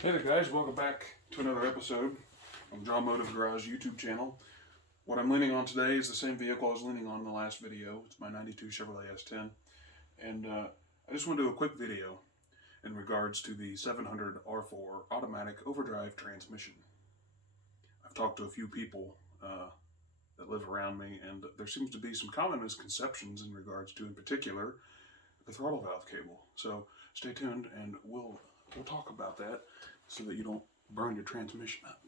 Hey there guys, welcome back to another episode of JawAmotive Garage YouTube channel. What I'm leaning on today is the same vehicle I was leaning on in the last video. It's my 92 Chevrolet S10. And I just want to do a quick video in regards to the 700 R4 automatic overdrive transmission. I've talked to a few people that live around me, and there seems to be some common misconceptions in regards to, in particular, the throttle valve cable. So stay tuned and we'll talk about that so that you don't burn your transmission up.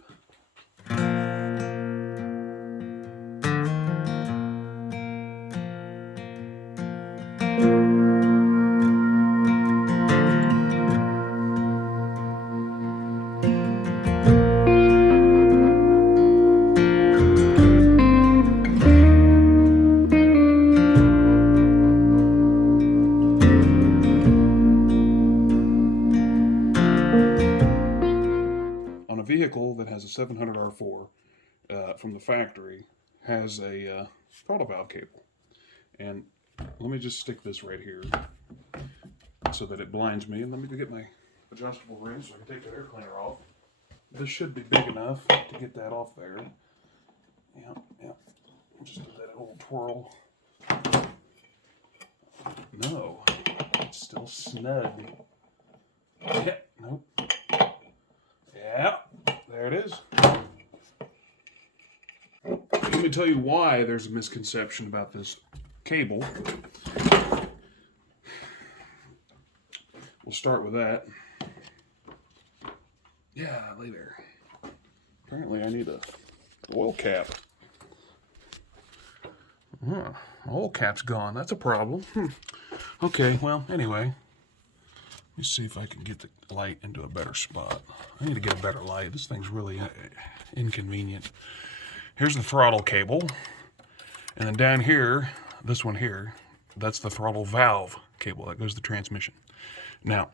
On a vehicle that has a 700 R4 from the factory has a throttle valve cable. And let me just stick this right here so that it blinds me. And let me get my adjustable ring so I can take the air cleaner off. This should be big enough to get that off there. Yeah. Just do that whole twirl. No, it's still snug. Yeah, nope. Yeah, there it is. Let me tell you why there's a misconception about this cable. We'll start with that. Yeah, lay there. Apparently I need a oil cap. Oil cap's gone. That's a problem. Okay, well, anyway. Let me see if I can get the light into a better spot. I need to get a better light. This thing's really inconvenient. Here's the throttle cable. And then down here, this one here, that's the throttle valve cable. That goes to the transmission. Now,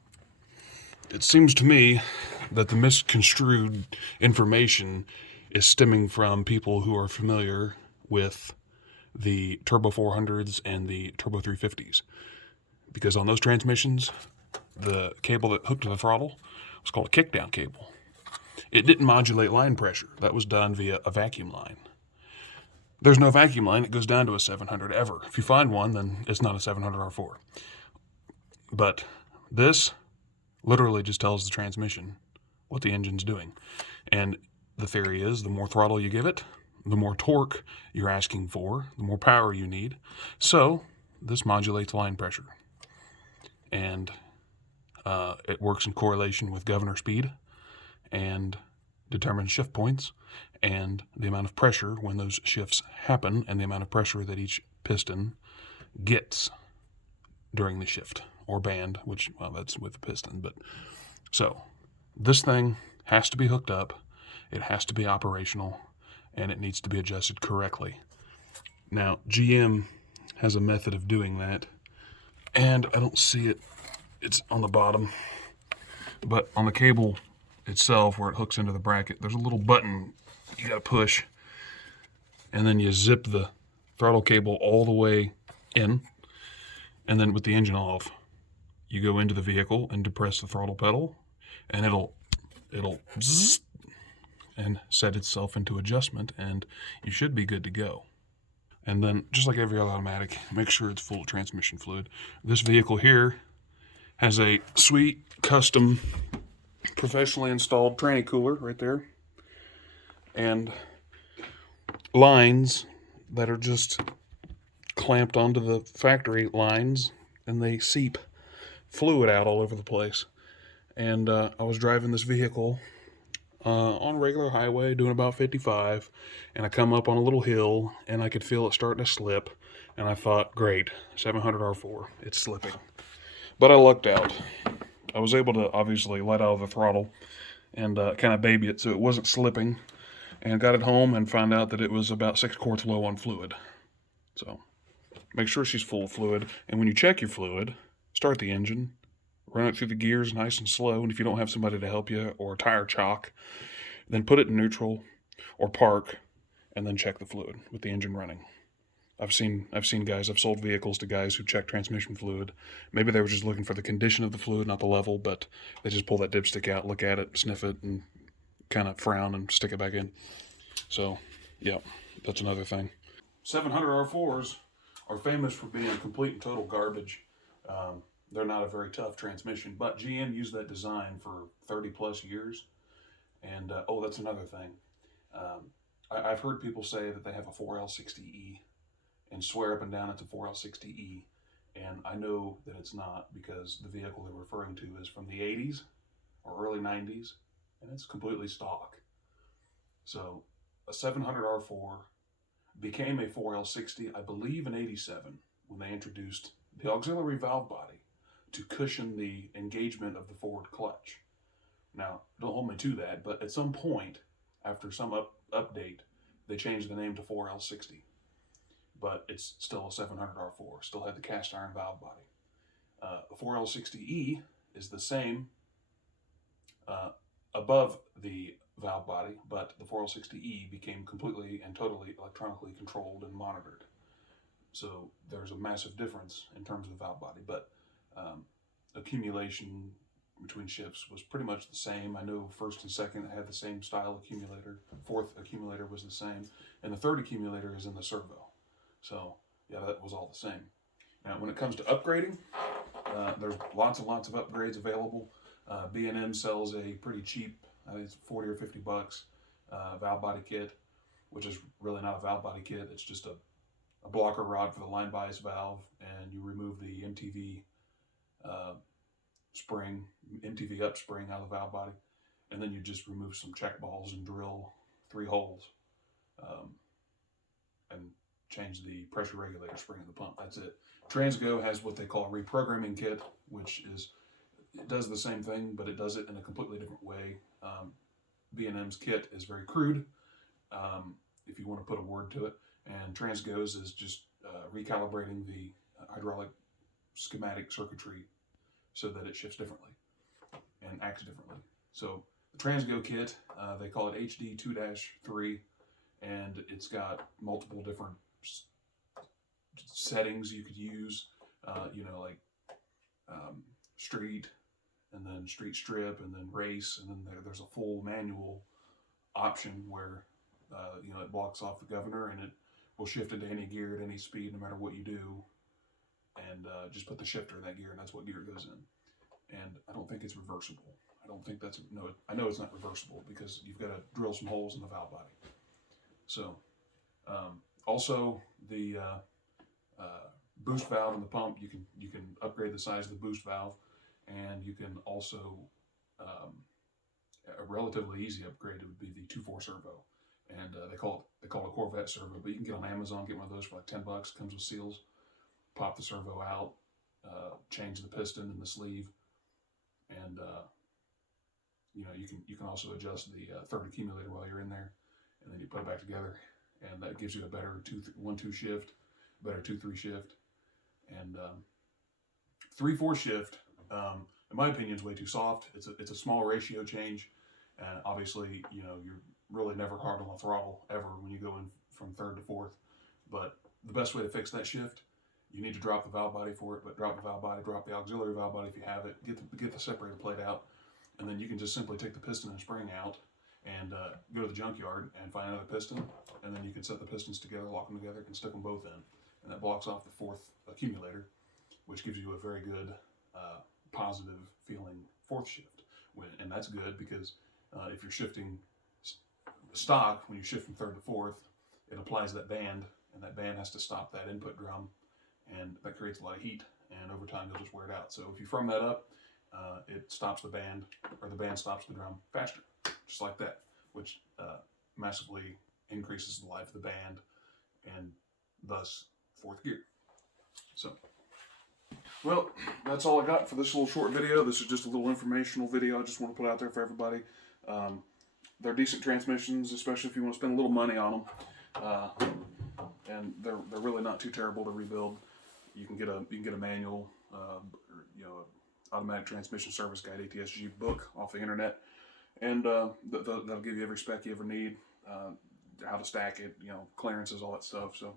it seems to me that the misconstrued information is stemming from people who are familiar with the Turbo 400s and the Turbo 350s. Because on those transmissions, the cable that hooked to the throttle was called a kickdown cable. It didn't modulate line pressure. That was done via a vacuum line. There's no vacuum line that goes down to a 700 ever. If you find one, then it's not a 700 R4. But this literally just tells the transmission what the engine's doing. And the theory is the more throttle you give it, the more torque you're asking for, the more power you need. So this modulates line pressure. And it works in correlation with governor speed and determines shift points and the amount of pressure when those shifts happen and the amount of pressure that each piston gets during the shift or band, which, well, that's with the piston. But so this thing has to be hooked up, it has to be operational, and it needs to be adjusted correctly. Now, GM has a method of doing that, and I don't see it. It's on the bottom, but on the cable itself where it hooks into the bracket, there's a little button you gotta push, and then you zip the throttle cable all the way in, and then with the engine off, you go into the vehicle and depress the throttle pedal, and it'll zzz and set itself into adjustment, and you should be good to go. And then, just like every other automatic, make sure it's full of transmission fluid. This vehicle here has a sweet, custom, professionally installed tranny cooler right there. And lines that are just clamped onto the factory lines, and they seep fluid out all over the place. And I was driving this vehicle on a regular highway doing about 55, and I come up on a little hill and I could feel it starting to slip, and I thought, great, 700 R4, it's slipping. But I lucked out. I was able to obviously let out of the throttle and kind of baby it so it wasn't slipping, and got it home and found out that it was about 6 quarts low on fluid. So make sure she's full of fluid, and when you check your fluid, start the engine, run it through the gears nice and slow, and if you don't have somebody to help you or tire chock, then put it in neutral or park, and then check the fluid with the engine running. I've seen guys. I've sold vehicles to guys who check transmission fluid. Maybe they were just looking for the condition of the fluid, not the level. But they just pull that dipstick out, look at it, sniff it, and kind of frown and stick it back in. So, yeah, that's another thing. 700 R4s are famous for being complete and total garbage. They're not a very tough transmission, but GM used that design for 30 plus years. And oh, that's another thing. I've heard people say that they have a 4L60E and swear up and down it's a 4L60E. And I know that it's not, because the vehicle they're referring to is from the 80s or early 90s, and it's completely stock. So a 700 R4 became a 4L60, I believe, in 87 when they introduced the auxiliary valve body to cushion the engagement of the forward clutch. Now, don't hold me to that, but at some point, after some update, they changed the name to 4L60. But it's still a 700 R4, still had the cast iron valve body. The 4L60E is the same above the valve body, but the 4L60E became completely and totally electronically controlled and monitored. So there's a massive difference in terms of the valve body, but accumulation between shifts was pretty much the same. I know first and second had the same style accumulator. Fourth accumulator was the same, and the third accumulator is in the servo. So yeah, that was all the same. Now, when it comes to upgrading, there's lots and lots of upgrades available. B&M sells a pretty cheap, I think it's 40 or 50 bucks, valve body kit, which is really not a valve body kit. It's just a blocker rod for the line bias valve, and you remove the MTV spring, MTV up spring out of the valve body, and then you just remove some check balls and drill 3 holes, and change the pressure regulator spring of the pump. That's it. Transgo has what they call a reprogramming kit, which is, it does the same thing, but it does it in a completely different way. B&M's kit is very crude, if you want to put a word to it, and Transgo's is just recalibrating the hydraulic schematic circuitry so that it shifts differently and acts differently. So the Transgo kit, they call it HD 2-3, and it's got multiple different settings you could use, like street, and then street strip, and then race, and then there's a full manual option where it blocks off the governor, and it will shift into any gear at any speed no matter what you do, and just put the shifter in that gear, and that's what gear it goes in. And I don't think it's reversible. I don't think that's, no, I know it's not reversible because you've got to drill some holes in the valve body. So also the boost valve in the pump, you can upgrade the size of the boost valve, and you can also a relatively easy upgrade would be the 2.4 servo, and they call it a Corvette servo, but you can get on Amazon, get one of those for like 10 bucks. Comes with seals. Pop the servo out, change the piston in the sleeve, and you can also adjust the third accumulator while you're in there, and then you put it back together, and that gives you a better 1-2 shift, better 2-3 shift, and 3-4 shift. In my opinion, is way too soft. It's a small ratio change, and obviously, you're really never hard on the throttle ever when you go in from third to fourth. But the best way to fix that shift, you need to drop the valve body for it. But drop the valve body, drop the auxiliary valve body if you have it. Get the separator plate out, and then you can just simply take the piston and spring out, and go to the junkyard and find another piston, and then you can set the pistons together, lock them together, and stick them both in, and that blocks off the fourth accumulator, which gives you a very good positive feeling fourth shift. And that's good because if you're shifting stock, when you shift from third to fourth, it applies that band, and that band has to stop that input drum, and that creates a lot of heat, and over time you'll just wear it out. So if you firm that up, it stops the band, or the band stops the drum faster, just like that, which massively increases the life of the band, and thus fourth gear. So, well, that's all I got for this little short video. This is just a little informational video I just want to put out there for everybody. They're decent transmissions, especially if you want to spend a little money on them. And they're really not too terrible to rebuild. You can get a manual, automatic transmission service guide, ATSG book off the internet, and that'll give you every spec you ever need, how to stack it, clearances, all that stuff. So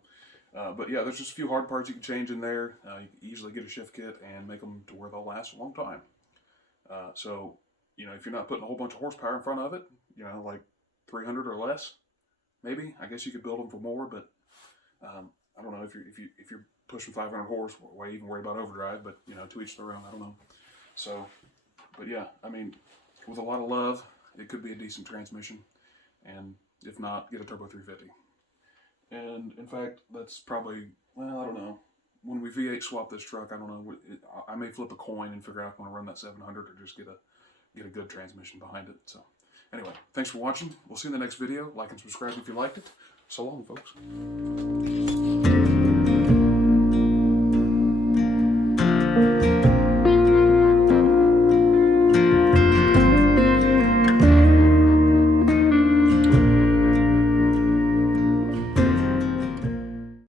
But yeah, there's just a few hard parts you can change in there. You can easily get a shift kit and make them to where they'll last a long time. So, you know, if you're not putting a whole bunch of horsepower in front of it, you know, like 300 or less, maybe. I guess you could build them for more, but I don't know if you're pushing 500 horse, why even worry about overdrive? But you know, to each their own. I don't know. So, but yeah, I mean, with a lot of love, it could be a decent transmission, and if not, get a turbo 350. And in fact, that's probably, well, I don't know. When we V8 swap this truck, I don't know. I may flip a coin and figure out if I want to run that 700 or just get a good transmission behind it. So, anyway, thanks for watching. We'll see you in the next video. Like and subscribe if you liked it. So long, folks.